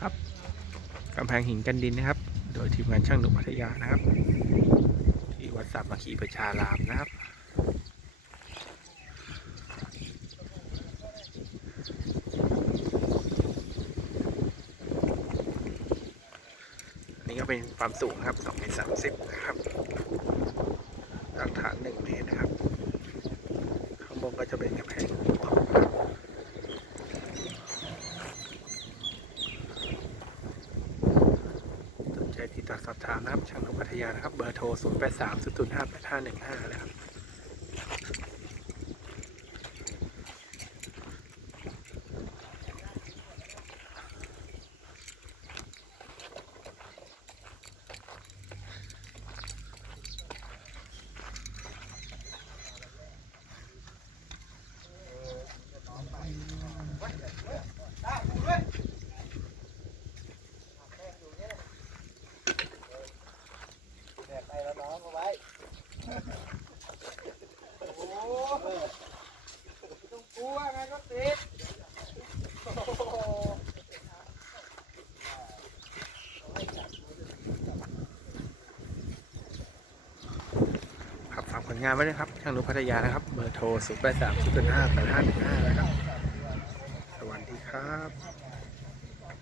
ครับกำแพงหินกันดินนะครับ โดยทีมงานช่างหนุ่มพัทยานะครับ ที่วัดสามัคคีประชารามนะครับนนี้ก็เป็นความสูงครับ2เมตร30นะครับหลักฐาน1เมตรนะครับ ข้างบนก็จะเป็นกำแพงตอกนะครับสนใจติดต่อสอบ ถามนะครับช่างนกพัทยานะครับ เบอร์โทร 0 8 3 0 5 8 5 1 5 นะครับ ไปแล้วน้องเอาไว้โอ้โห ต้องกลัวไงก็ติดครับฝากผลงานไว้ด้วยครับช่างนุพัทยานะครับ เบอร์โทร 0 8 3 0 5 8 5 1 5 นะครับ สวัสดีครับ